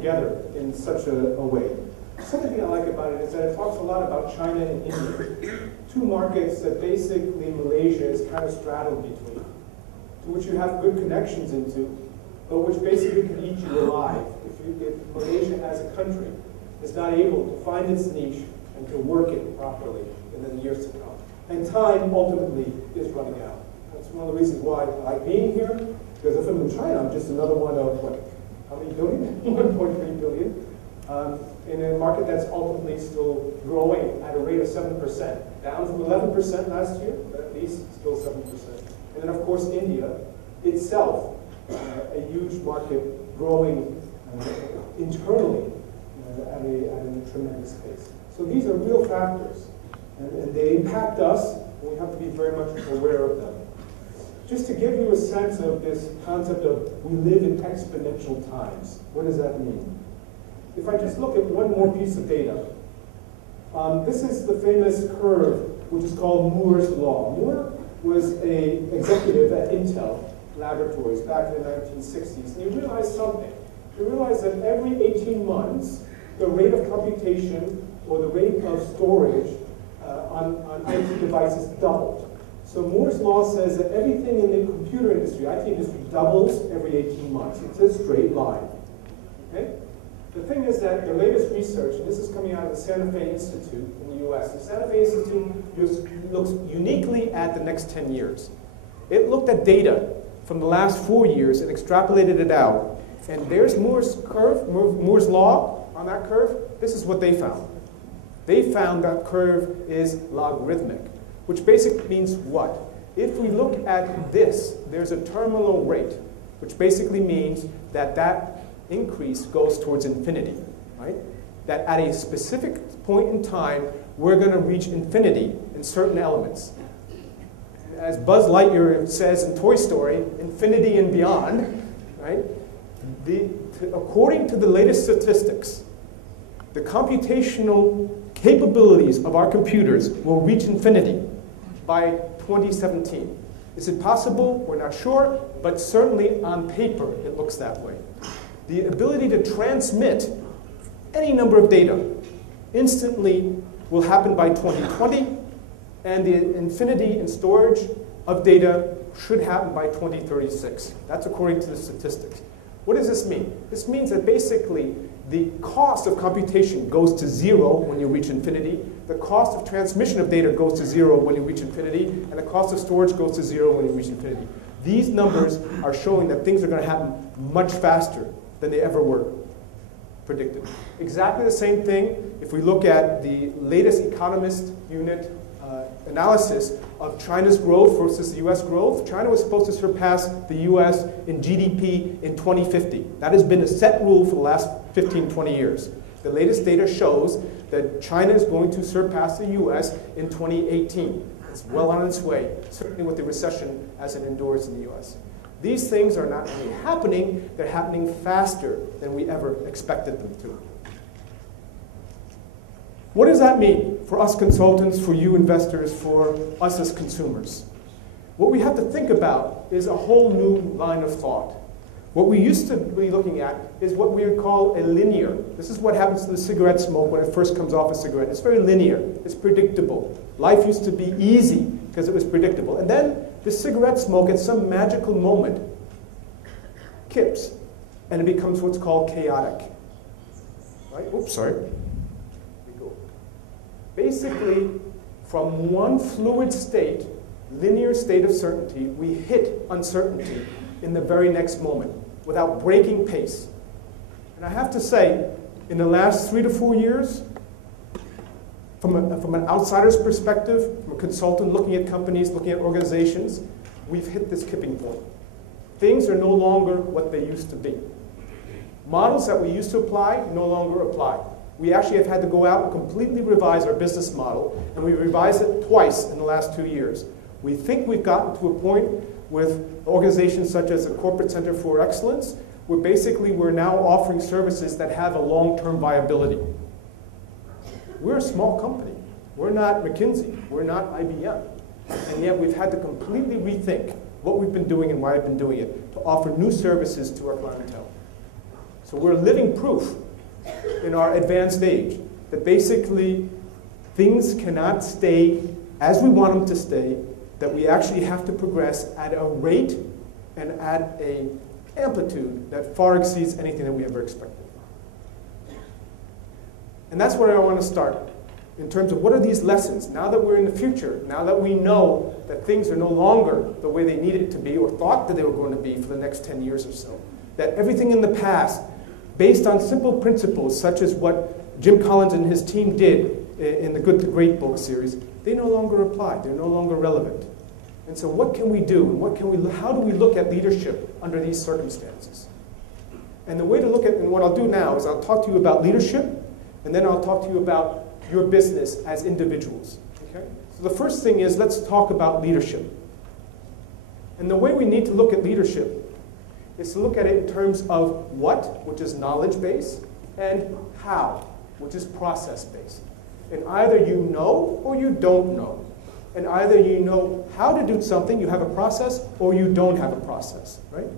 Together in such a way. Something I like about it is that it talks a lot about China and India, two markets that basically Malaysia is kind of straddled between, to which you have good connections into, but which basically can eat you alive if Malaysia as a country is not able to find its niche and to work it properly in the years to come. And time ultimately is running out. That's one of the reasons why I like being here, because if I'm in China, I'm just another one of what? How many billion? 1.3 billion. In a market that's ultimately still growing at a rate of 7%, down from 11% last year, but at least still 7%. And then, of course, India itself, a huge market growing internally at a tremendous pace. So these are real factors, and they impact us, and we have to be very much aware of them. Just to give you a sense of this concept of we live in exponential times, what does that mean? If I just look at one more piece of data, this is the famous curve, which is called Moore's Law. Moore was an executive at Intel Laboratories back in the 1960s, and he realized something. He realized that every 18 months, the rate of computation or the rate of storage on IT devices doubled. So Moore's Law says that everything in the computer industry, IT industry, doubles every 18 months. It's a straight line. Okay? The thing is that the latest research, and this is coming out of the Santa Fe Institute in the US, the Santa Fe Institute looks uniquely at the next 10 years. It looked at data from the last 4 years and extrapolated it out. And there's Moore's curve, Moore's Law on that curve. This is what they found. They found that curve is logarithmic, which basically means what? If we look at this, there's a terminal rate, which basically means that that increase goes towards infinity, right? That at a specific point in time, we're going to reach infinity in certain elements. As Buzz Lightyear says in Toy Story, infinity and beyond, right? According to the latest statistics, the computational capabilities of our computers will reach infinity by 2017. Is it possible? We're not sure, but certainly on paper it looks that way. The ability to transmit any number of data instantly will happen by 2020, and the infinity in storage of data should happen by 2036. That's according to the statistics. What does this mean? This means that basically the cost of computation goes to zero when you reach infinity, the cost of transmission of data goes to zero when you reach infinity, and the cost of storage goes to zero when you reach infinity. These numbers are showing that things are going to happen much faster than they ever were predicted. Exactly the same thing if we look at the latest Economist unit analysis of China's growth versus the US growth. China was supposed to surpass the US in GDP in 2050. That has been a set rule for the last 15, 20 years. The latest data shows that China is going to surpass the US in 2018. It's well on its way, certainly with the recession as it endures in the US. These things are not only happening, they're happening faster than we ever expected them to. What does that mean for us consultants, for you investors, for us as consumers? What we have to think about is a whole new line of thought. What we used to be looking at is what we would call a linear. This is what happens to the cigarette smoke when it first comes off a cigarette. It's very linear. It's predictable. Life used to be easy because it was predictable. And then the cigarette smoke at some magical moment kips, and it becomes what's called chaotic. Right? Oops, sorry. Basically, from one fluid state, linear state of certainty, we hit uncertainty in the very next moment without breaking pace. And I have to say, in the last 3 to 4 years, from an outsider's perspective, from a consultant looking at companies, looking at organizations, we've hit this tipping point. Things are no longer what they used to be. Models that we used to apply no longer apply. We actually have had to go out and completely revise our business model, and we revised it twice in the last 2 years. We think we've gotten to a point with organizations such as the Corporate Center for Excellence, where basically we're now offering services that have a long-term viability. We're a small company. We're not McKinsey. We're not IBM. And yet we've had to completely rethink what we've been doing and why we've been doing it to offer new services to our clientele. So we're living proof in our advanced age that basically things cannot stay as we want them to stay, that we actually have to progress at a rate and at an amplitude that far exceeds anything that we ever expected. And that's where I want to start in terms of what are these lessons now that we're in the future, now that we know that things are no longer the way they needed to be or thought that they were going to be for the next 10 years or so, that everything in the past, based on simple principles such as what Jim Collins and his team did in the Good to Great book series, they no longer apply. They're no longer relevant. And so what can we do? And how do we look at leadership under these circumstances? And the way to look at, and what I'll do now is I'll talk to you about leadership, and then I'll talk to you about your business as individuals. Okay? So the first thing is, let's talk about leadership. And the way we need to look at leadership is to look at it in terms of what, which is knowledge-based, and how, which is process-based. And either you know or you don't know. And either you know how to do something, you have a process, or you don't have a process, right?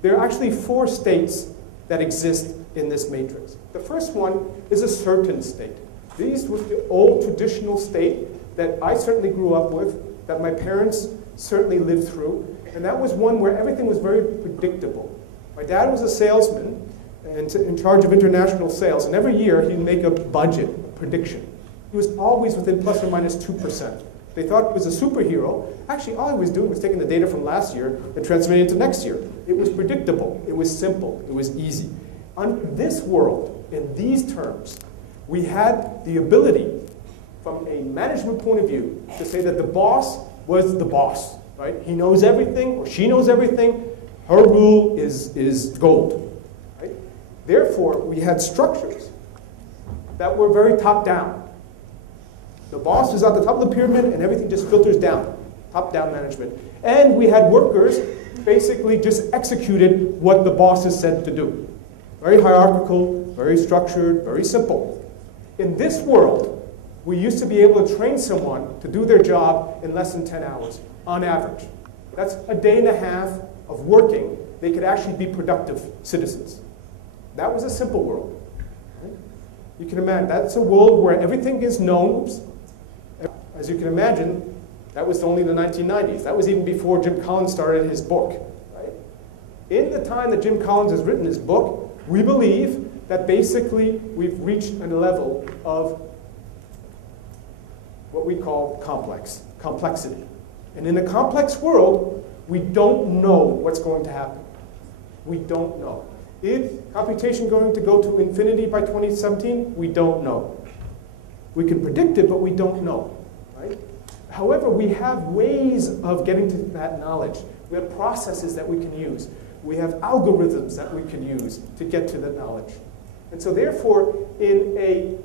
There are actually 4 states that exist in this matrix. The first one is a certain state. These was the old traditional state that I certainly grew up with, that my parents certainly lived through, and that was one where everything was very predictable. My dad was a salesman and in charge of international sales, and every year he'd make a budget, a prediction. He was always within plus or minus 2%. They thought he was a superhero. Actually, all he was doing was taking the data from last year and transmitting it to next year. It was predictable. It was simple. It was easy. On this world, in these terms, we had the ability, from a management point of view, to say that the boss was the boss. Right? He knows everything, or she knows everything. Her rule is gold. Right? Therefore, we had structures that were very top-down. The boss is at the top of the pyramid, and everything just filters down, top-down management. And we had workers basically just executed what the boss has said to do. Very hierarchical, very structured, very simple. In this world, we used to be able to train someone to do their job in less than 10 hours, on average. That's a day and a half of working. They could actually be productive citizens. That was a simple world. You can imagine, that's a world where everything is known. As you can imagine, that was only the 1990s. That was even before Jim Collins started his book. Right? In the time that Jim Collins has written his book, we believe that basically we've reached a level of what we call complexity. And in a complex world, we don't know what's going to happen. We don't know. Is computation going to go to infinity by 2017? We don't know. We can predict it, but we don't know. Right? However, we have ways of getting to that knowledge. We have processes that we can use. We have algorithms that we can use to get to that knowledge. And so therefore, in a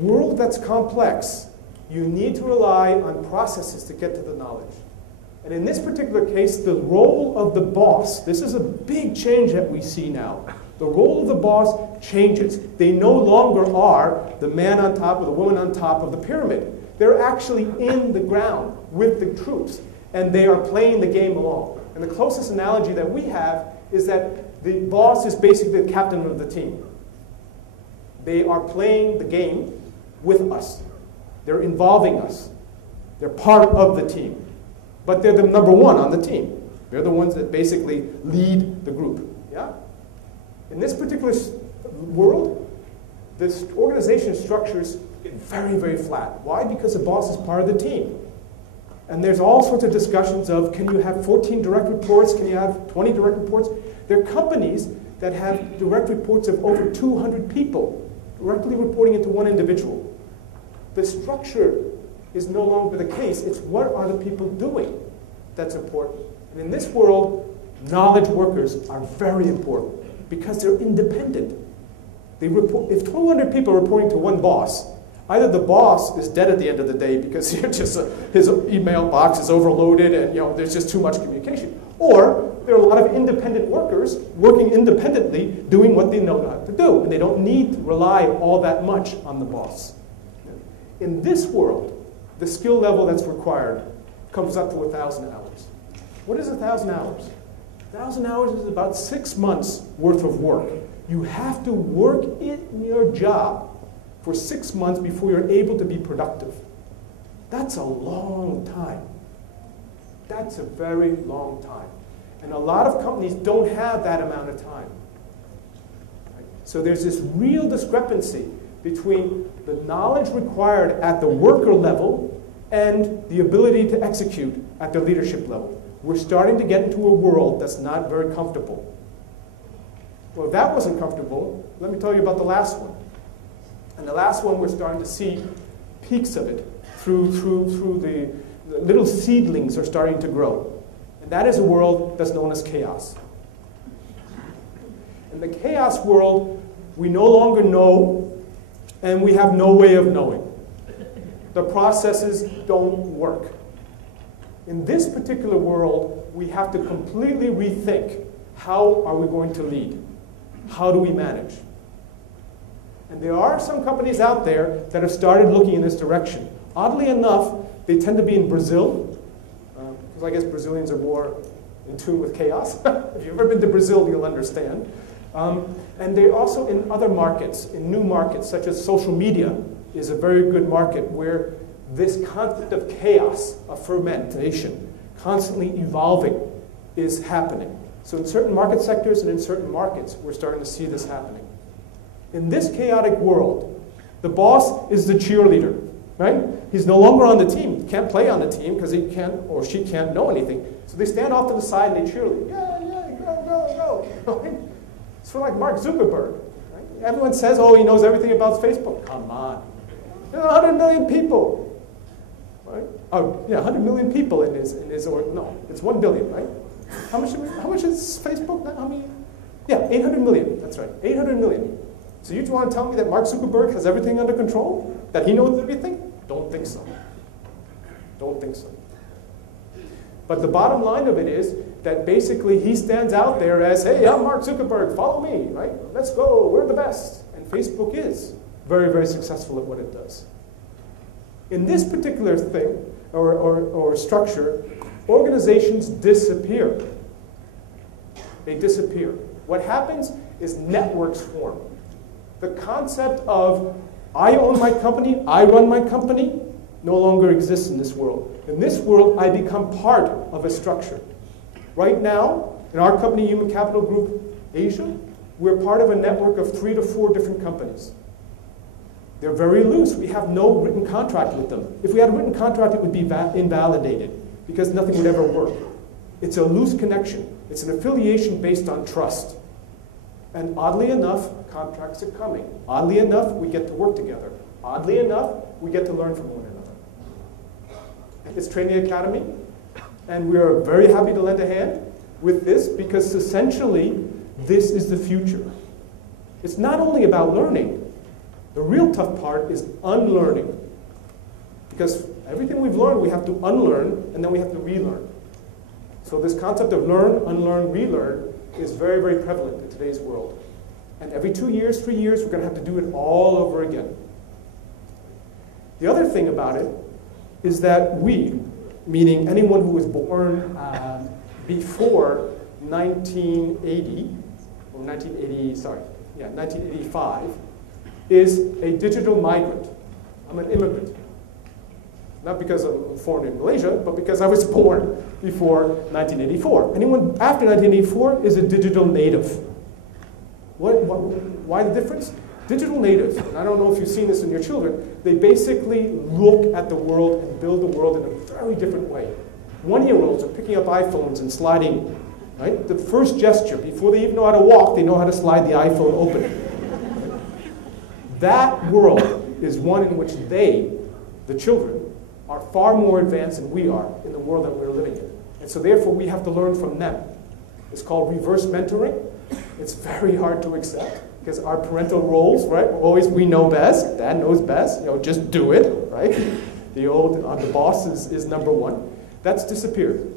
world that's complex, you need to rely on processes to get to the knowledge. And in this particular case, the role of the boss, this is a big change that we see now. The role of the boss changes. They no longer are the man on top or the woman on top of the pyramid. They're actually in the ground with the troops, and they are playing the game along. And the closest analogy that we have is that the boss is basically the captain of the team. They are playing the game with us. They're involving us. They're part of the team. But they're the number one on the team. They're the ones that basically lead the group. Yeah? In this particular world, this organization structures get very, very flat. Why? Because the boss is part of the team. And there's all sorts of discussions of, can you have 14 direct reports? Can you have 20 direct reports? There are companies that have direct reports of over 200 people directly reporting into one individual. The structure is no longer the case. It's what are the people doing that's important. And in this world, knowledge workers are very important because they're independent. They report, if 200 people are reporting to one boss, either the boss is dead at the end of the day because his email box is overloaded and there's just too much communication, or there are a lot of independent workers working independently doing what they know how to do, and they don't need to rely all that much on the boss. In this world, the skill level that's required comes up to 1,000 hours. What is 1,000 hours? 1,000 hours is about 6 months worth of work. You have to work in your job for 6 months before you're able to be productive. That's a long time. That's a very long time. And a lot of companies don't have that amount of time. Right? So there's this real discrepancy between the knowledge required at the worker level and the ability to execute at the leadership level. We're starting to get into a world that's not very comfortable. Well, if that wasn't comfortable, let me tell you about the last one. And the last one, we're starting to see peaks of it through the little seedlings are starting to grow. And that is a world that's known as chaos. In the chaos world, we no longer know, and we have no way of knowing. The processes don't work. In this particular world, we have to completely rethink, how are we going to lead? How do we manage? And there are some companies out there that have started looking in this direction. Oddly enough, they tend to be in Brazil, because I guess Brazilians are more in tune with chaos. If you've ever been to Brazil, you'll understand. And they're also in other markets, in new markets, such as social media is a very good market where this concept of chaos, of fermentation, constantly evolving is happening. So in certain market sectors and in certain markets, we're starting to see this happening. In this chaotic world, the boss is the cheerleader, right? He's no longer on the team. He can't play on the team because he can't or she can't know anything. So they stand off to the side and they cheerlead. Yeah, go. It's sort of like Mark Zuckerberg. Right? Everyone says, oh, he knows everything about Facebook. Come on. There are 100 million people. Right? Oh, yeah, 100 million people in his or no, it's 1 billion, right? How much is Facebook now? How many? Yeah, 800 million. That's right, 800 million. So you want to tell me that Mark Zuckerberg has everything under control? That he knows everything? Don't think so. Don't think so. But the bottom line of it is that basically he stands out there as, hey, I'm Mark Zuckerberg, follow me, right? Let's go, we're the best. And Facebook is very, very successful at what it does. In this particular thing, or structure, organizations disappear. They disappear. What happens is networks form. The concept of I own my company, I run my company, no longer exists in this world. In this world, I become part of a structure. Right now, in our company, Human Capital Group Asia, we're part of a network of 3 to 4 different companies. They're very loose. We have no written contract with them. If we had a written contract, it would be invalidated because nothing would ever work. It's a loose connection. It's an affiliation based on trust. And oddly enough, contracts are coming. Oddly enough, we get to work together. Oddly enough, we get to learn from one another. It's Training Academy, and we are very happy to lend a hand with this because essentially, this is the future. It's not only about learning. The real tough part is unlearning. Because everything we've learned, we have to unlearn, and then we have to relearn. So this concept of learn, unlearn, relearn is very, very prevalent in today's world. And every 2 years, 3 years, we're going to have to do it all over again. The other thing about it is that we, meaning anyone who was born before 1980, or 1985, is a digital migrant. I'm an immigrant. Not because I'm foreign in Malaysia, but because I was born before 1984. Anyone after 1984 is a digital native. Why the difference? Digital natives, and I don't know if you've seen this in your children, they basically look at the world and build the world in a very different way. 1-year-olds are picking up iPhones and sliding, right? The first gesture, before they even know how to walk, they know how to slide the iPhone open. That world is one in which they, the children, are far more advanced than we are in the world that we're living in. And so therefore we have to learn from them. It's called reverse mentoring. It's very hard to accept because our parental roles, right? Always we know best, dad knows best, you know, just do it, right? The old, the boss is number one. That's disappeared.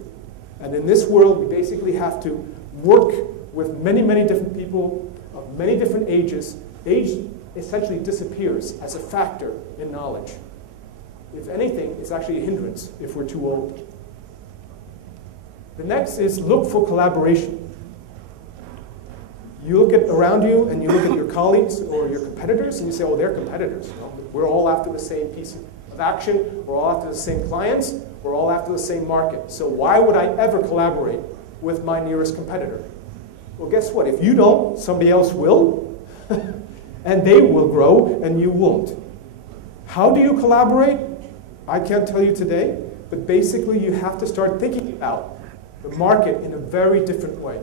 And in this world, we basically have to work with many, many different people of many different ages. Age essentially disappears as a factor in knowledge. If anything, it's actually a hindrance if we're too old. The next is look for collaboration. You look at around you and you look at your colleagues or your competitors and you say, oh, they're competitors. You know, we're all after the same piece of action. We're all after the same clients. We're all after the same market. So why would I ever collaborate with my nearest competitor? Well, guess what? If you don't, somebody else will. And they will grow and you won't. How do you collaborate? I can't tell you today. But basically, you have to start thinking about the market in a very different way.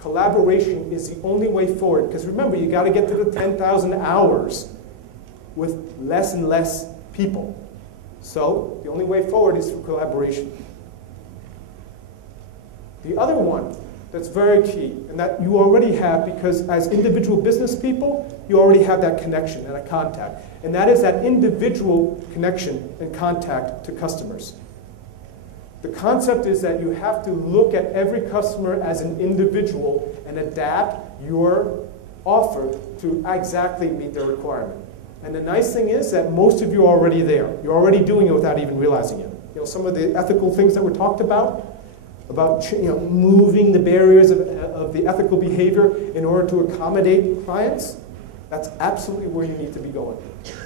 Collaboration is the only way forward. Because remember, you got to get to the 10,000 hours with less and less people. So the only way forward is through collaboration. The other one that's very key, and that you already have because as individual business people, you already have that connection and a contact. And that is that individual connection and contact to customers. The concept is that you have to look at every customer as an individual and adapt your offer to exactly meet their requirement. And the nice thing is that most of you are already there. You're already doing it without even realizing it. You know, some of the ethical things that were talked about moving the barriers of the ethical behavior in order to accommodate clients, that's absolutely where you need to be going.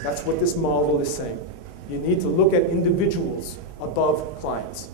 That's what this model is saying. You need to look at individuals above clients.